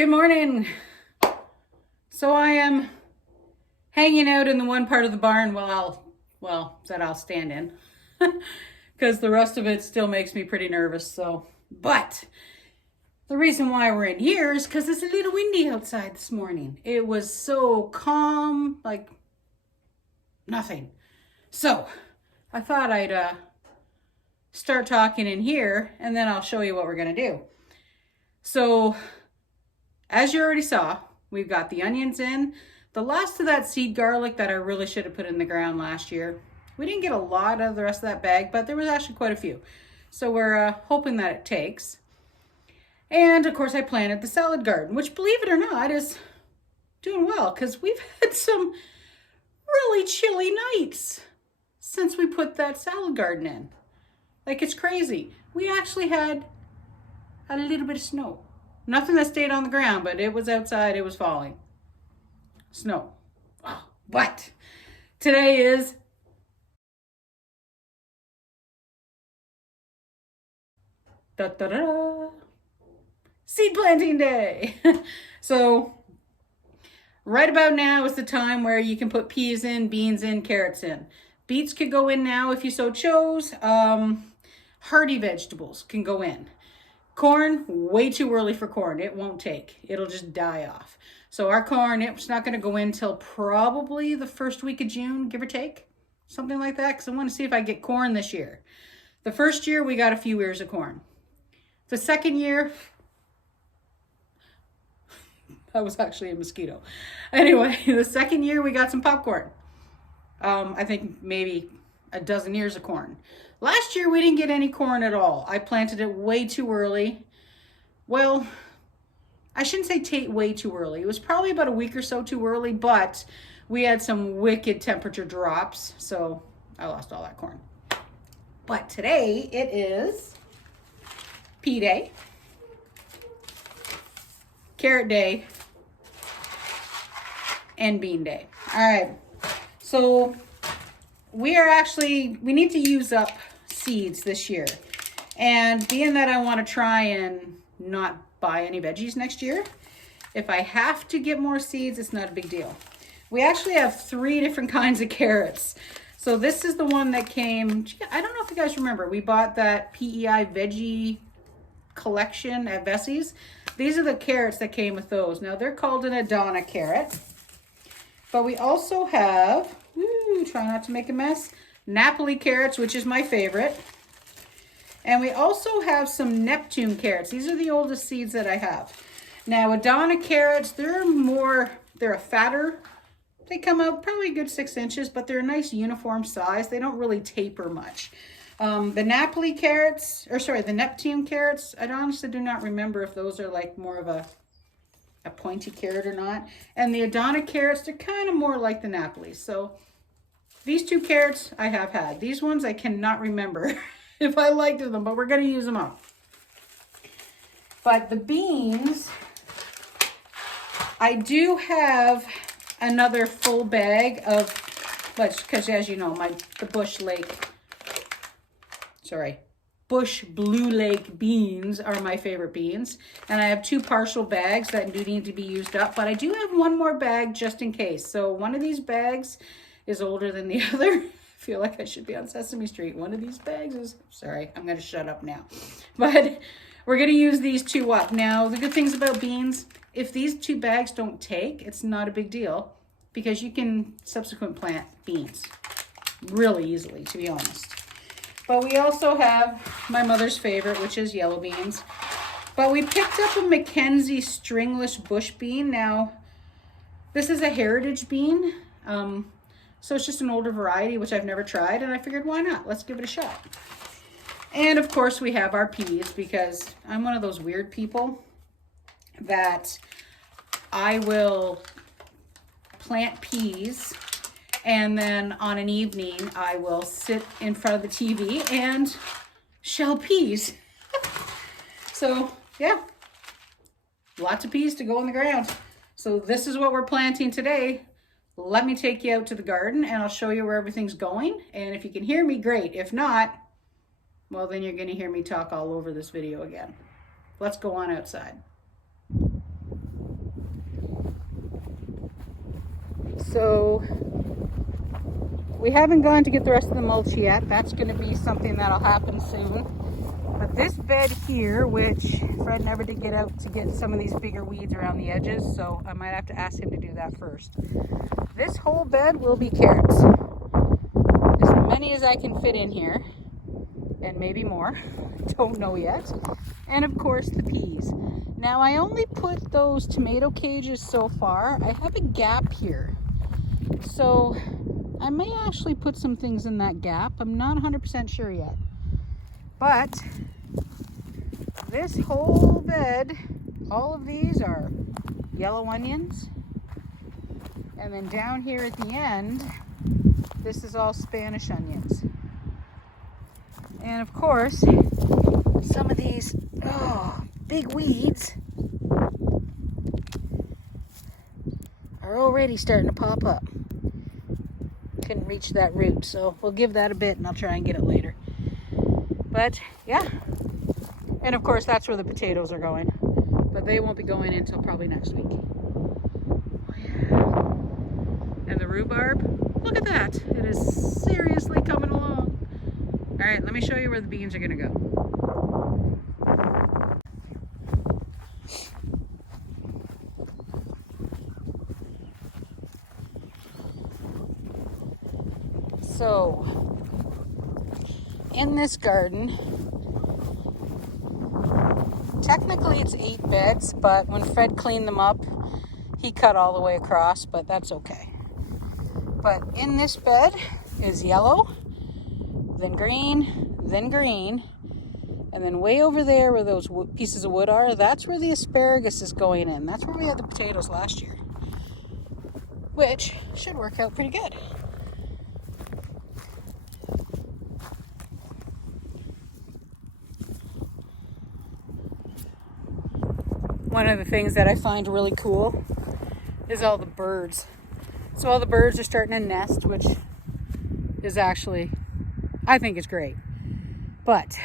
Good morning. So I am hanging out in the one part of the barn that I'll stand in because the rest of it still makes me pretty nervous. But the reason why we're in here is because it's a little windy outside this morning. It was so calm, like nothing. So I thought I'd start talking in here and then I'll show you what we're gonna do. So as you already saw, we've got the onions in. The last of that seed garlic that I really should have put in the ground last year. We didn't get a lot of the rest of that bag, but there was actually quite a few. So we're hoping that it takes. And of course I planted the salad garden, which believe it or not is doing well because we've had some really chilly nights since we put that salad garden in. Like, it's crazy. We actually had a little bit of snow. Nothing that stayed on the ground, but it was outside, it was falling. Snow. Oh, but today is seed planting day. So right about now is the time where you can put peas in, beans in, carrots in. Beets could go in now if you so chose. Hardy vegetables can go in. Corn, way too early for corn. It won't take. It'll just die off. So our corn, it's not going to go in till probably the first week of June, give or take. Something like that, because I want to see if I get corn this year. The first year, we got a few ears of corn. The second year, that was actually a mosquito. Anyway, the second year, we got some popcorn. I think maybe a dozen ears of corn. Last year, we didn't get any corn at all. I planted it way too early. Well, I shouldn't say way too early. It was probably about a week or so too early, but we had some wicked temperature drops, so I lost all that corn. But today, it is pea day, carrot day, and bean day. All right, so we need to use up seeds this year. And being that I want to try and not buy any veggies next year, if I have to get more seeds, it's not a big deal. We actually have 3 different kinds of carrots. So this is the one that came, I don't know if you guys remember, we bought that PEI veggie collection at Vessie's. These are the carrots that came with those. Now they're called an Adana carrot. But we also have, try not to make a mess, Napoli carrots, which is my favorite. And we also have some Neptune carrots. These are the oldest seeds that I have. Now, Adana carrots, they're a fatter. They come out probably a good 6 inches, but they're a nice uniform size. They don't really taper much. The Napoli carrots, the Neptune carrots, I honestly do not remember if those are like more of a pointy carrot or not. And the Adana carrots, they're kind of more like the Napoli. So these 2 carrots I have had. These ones I cannot remember if I liked them, but we're going to use them up. But the beans, I do have another full bag of, because as you know, the Bush Blue Lake beans are my favorite beans. And I have 2 partial bags that do need to be used up, but I do have 1 more bag just in case. So one of these bags is older than the other. I feel like I should be on Sesame Street. One of these bags is, sorry, I'm going to shut up now. But we're going to use these 2 up. Now, the good things about beans, if these 2 bags don't take, it's not a big deal because you can subsequent plant beans really easily, to be honest. But we also have my mother's favorite, which is yellow beans. But we picked up a Mackenzie stringless bush bean. Now, this is a heritage bean. So it's just an older variety, which I've never tried. And I figured, why not? Let's give it a shot. And of course, we have our peas because I'm one of those weird people that I will plant peas. And then on an evening, I will sit in front of the TV and shell peas. So, yeah, lots of peas to go in the ground. So this is what we're planting today. Let me take you out to the garden and I'll show you where everything's going. And if you can hear me, great. If not, well, then you're going to hear me talk all over this video again. Let's go on outside. So we haven't gone to get the rest of the mulch yet. That's going to be something that'll happen soon. But this bed here, which Fred never did get out to get some of these bigger weeds around the edges, so I might have to ask him to do that first. This whole bed will be carrots. As many as I can fit in here, and maybe more. Don't know yet. And of course the peas. Now I only put those tomato cages so far. I have a gap here. So I may actually put some things in that gap. I'm not 100% sure yet. But this whole bed, all of these are yellow onions. And then down here at the end, this is all Spanish onions. And of course, some of these big weeds are already starting to pop up. Couldn't reach that root, so we'll give that a bit and I'll try and get it later. But yeah, and of course that's where the potatoes are going, but they won't be going until probably next week. Oh, yeah. And the rhubarb, look at that, it is seriously coming along. All right, let me show you where the beans are gonna go. So, in this garden, technically it's 8 beds, but when Fred cleaned them up, he cut all the way across, but that's okay. But in this bed is yellow, then green, and then way over there where those pieces of wood are, that's where the asparagus is going in. That's where we had the potatoes last year, which should work out pretty good. One of the things that I find really cool is all the birds. So all the birds are starting to nest, which is actually, I think it's great. But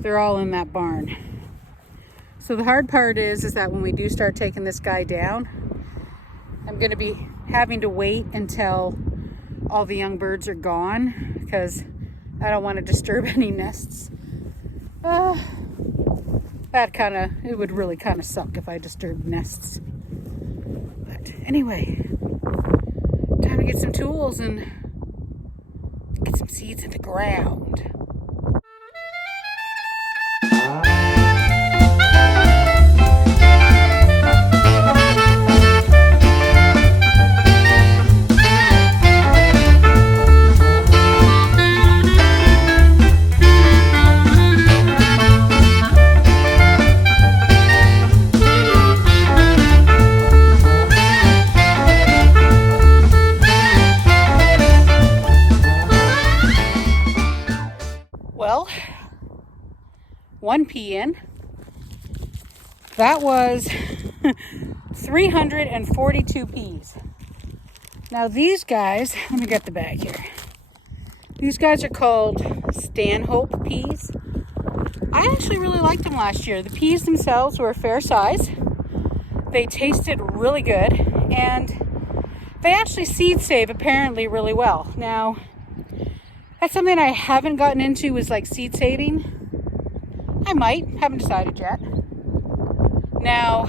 they're all in that barn. So the hard part is that when we do start taking this guy down, I'm going to be having to wait until all the young birds are gone because I don't want to disturb any nests. It would really kind of suck if I disturbed nests. But anyway, time to get some tools and get some seeds in the ground. Well, 1 pea in. That was 342 peas. Now these guys, let me get the bag here. These guys are called Stanhope peas. I actually really liked them last year. The peas themselves were a fair size. They tasted really good, and they actually seed save apparently really well. Now, that's something I haven't gotten into, is like seed saving. I might, haven't decided yet. Now,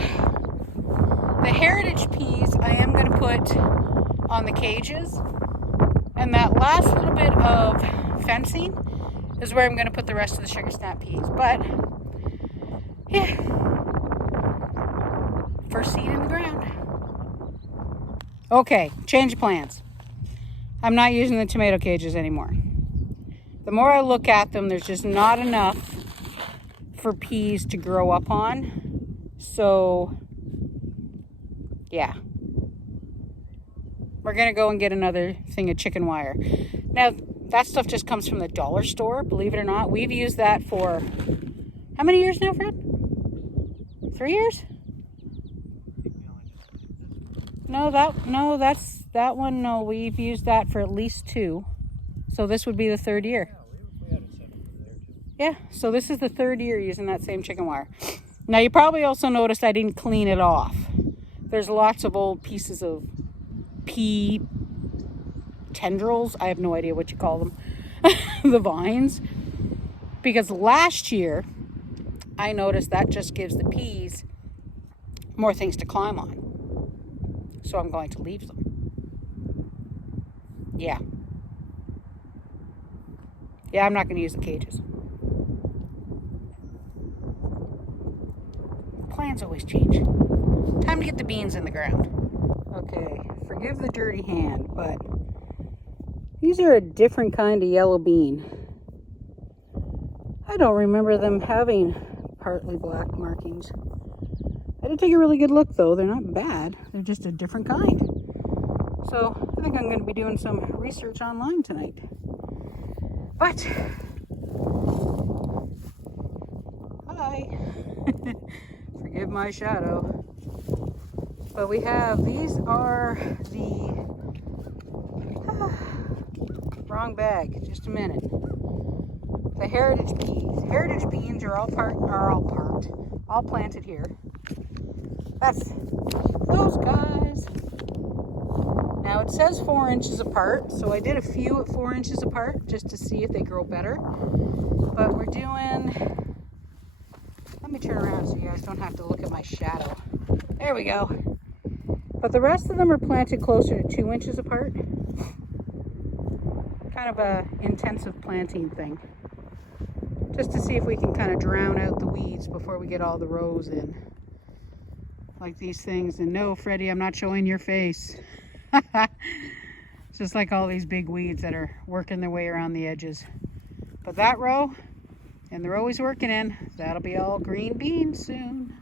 the heritage peas I am going to put on the cages, and that last little bit of fencing is where I'm going to put the rest of the sugar snap peas. But yeah, first seed in the ground. Okay, change of plans. I'm not using the tomato cages anymore. The more I look at them, there's just not enough for peas to grow up on. So yeah, we're gonna go and get another thing of chicken wire. Now that stuff just comes from the dollar store, believe it or not. We've used that for how many years now, Fred? 3 years? No, that's that one. No, we've used that for at least 2. So this would be the 3rd year. Yeah, so this is the 3rd year using that same chicken wire. Now you probably also noticed I didn't clean it off. There's lots of old pieces of pea tendrils. I have no idea what you call them. The vines. Because last year, I noticed that just gives the peas more things to climb on. So I'm going to leave them. Yeah. Yeah, I'm not going to use the cages. Plans always change. Time to get the beans in the ground. Okay, forgive the dirty hand, but these are a different kind of yellow bean. I don't remember them having partly black markings. I did take a really good look though. They're not bad. They're just a different kind. So I think I'm going to be doing some research online tonight. But, hi. Forgive my shadow. But we have, these are the, wrong bag, just a minute. The heritage beans. Heritage beans are all planted here. That's those guys. Now it says 4 inches apart, so I did a few at 4 inches apart just to see if they grow better. But we're doing, let me turn around so you guys don't have to look at my shadow. There we go. But the rest of them are planted closer to 2 inches apart. Kind of a intensive planting thing. Just to see if we can kind of drown out the weeds before we get all the rows in. Like these things. And no, Freddie, I'm not showing your face. Just like all these big weeds that are working their way around the edges. But that row, and the row he's working in, that'll be all green beans soon.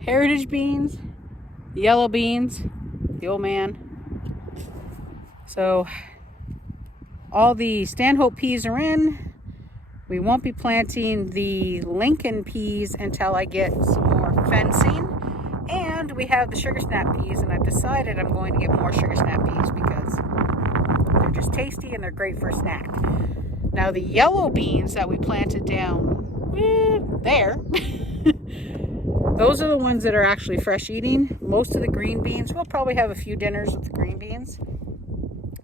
Heritage beans, yellow beans, the old man. So all the Stanhope peas are in. We won't be planting the Lincoln peas until I get some more fencing. And we have the sugar snap peas, and I've decided I'm going to get more sugar snap peas because they're just tasty and they're great for a snack. Now the yellow beans that we planted down there, those are the ones that are actually fresh eating. Most of the green beans, we'll probably have a few dinners with the green beans.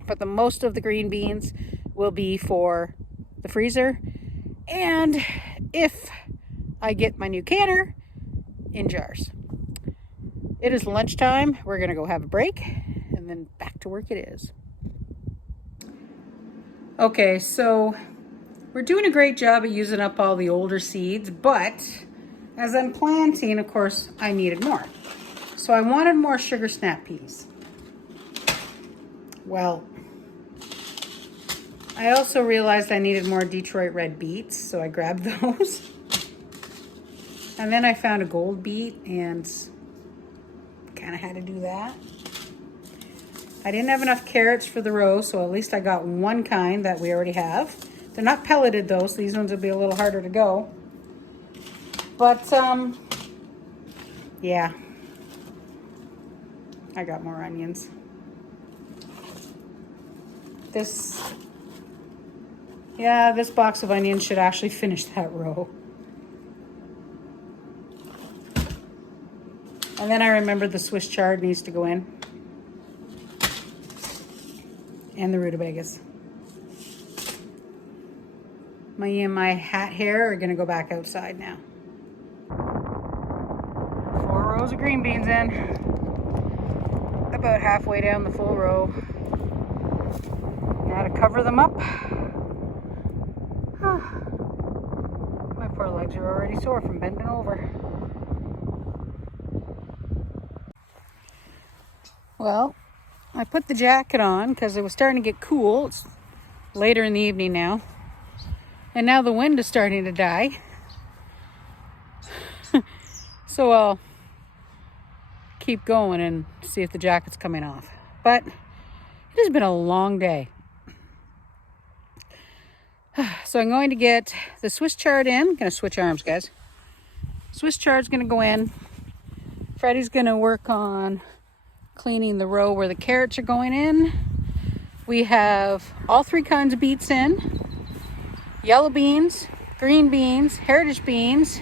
But the most of the green beans will be for the freezer. And if I get my new canner, in jars. It is lunchtime. We're going to go have a break and then back to work it is. Okay, so we're doing a great job of using up all the older seeds, but as I'm planting, of course, I needed more. So I wanted more sugar snap peas. Well, I also realized I needed more Detroit red beets, so I grabbed those. And then I found a gold beet and kind of had to do that. I didn't have enough carrots for the row, so at least I got one kind that we already have. They're not pelleted though, so these ones will be a little harder to go. But, yeah. I got more onions. This box of onions should actually finish that row. And then I remembered the Swiss chard needs to go in. And the rutabagas. My hat hair are gonna go back outside now. 4 rows of green beans in. About halfway down the full row. Now to cover them up. My poor legs are already sore from bending over. Well, I put the jacket on because it was starting to get cool. It's later in the evening now. And now the wind is starting to die. So I'll keep going and see if the jacket's coming off. But it has been a long day. So I'm going to get the Swiss chard in. I'm going to switch arms, guys. Swiss chard's going to go in. Freddie's going to work on cleaning the row where the carrots are going in. We have all 3 kinds of beets in. Yellow beans, green beans, heritage beans,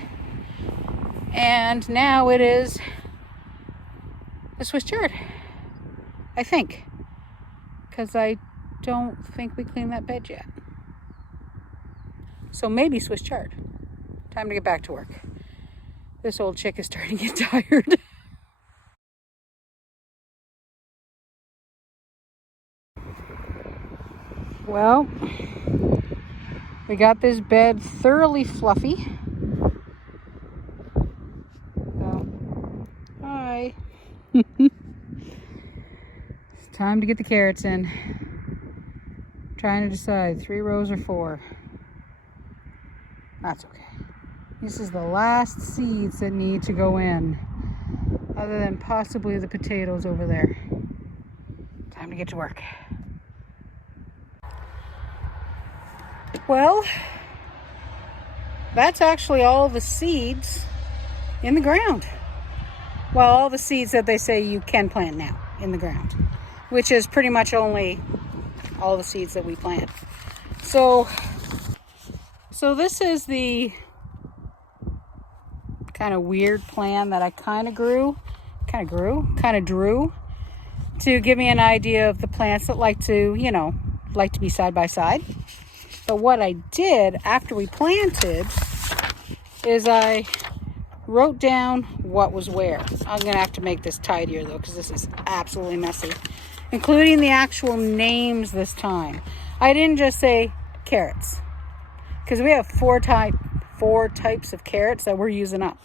and now it is the Swiss chard, I think, because I don't think we cleaned that bed yet. So maybe Swiss chard. Time to get back to work. This old chick is starting to get tired. Well, we got this bed thoroughly fluffy. So, hi. It's time to get the carrots in. Trying to decide 3 rows or 4. That's okay. This is the last seeds that need to go in, other than possibly the potatoes over there. Time to get to work. Well, that's actually all the seeds in the ground. Well, all the seeds that they say you can plant now in the ground, which is pretty much only all the seeds that we plant. So this is the kind of weird plan that I kind of drew to give me an idea of the plants that like to be side by side. But what I did after we planted is I wrote down what was where. I'm gonna have to make this tidier though, because this is absolutely messy, including the actual names this time. I didn't just say carrots, because we have four types of carrots that we're using up.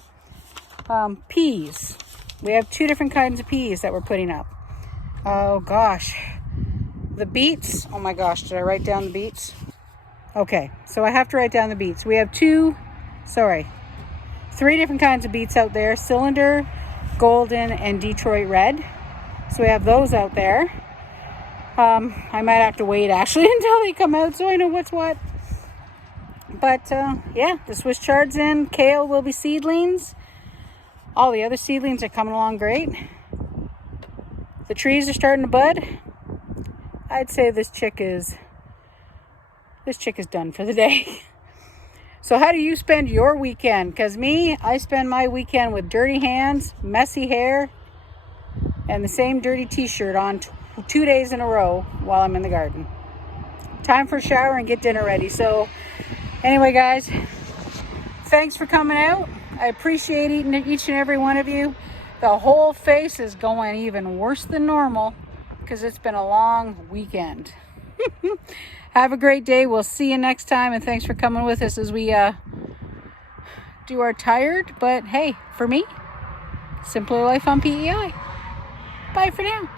Peas. We have 2 different kinds of peas that we're putting up. Oh gosh. The beets. Oh my gosh, did I write down the beets? Okay, so I have to write down the beets. We have 3 different kinds of beets out there. Cylinder, golden, and Detroit red. So we have those out there. I might have to wait actually until they come out so I know what's what. But yeah, the Swiss chard's in. Kale will be seedlings. All the other seedlings are coming along great. The trees are starting to bud. I'd say this chick is done for the day. So how do you spend your weekend? Because I spend my weekend with dirty hands, messy hair, and the same dirty t-shirt on 2 days in a row while I'm in the garden. Time for a shower and get dinner ready. So anyway, guys, thanks for coming out. I appreciate each and every one of you. The whole face is going even worse than normal because it's been a long weekend. Have a great day. We'll see you next time, and thanks for coming with us as we do our tired, but hey, for me, simpler life on PEI. Bye for now.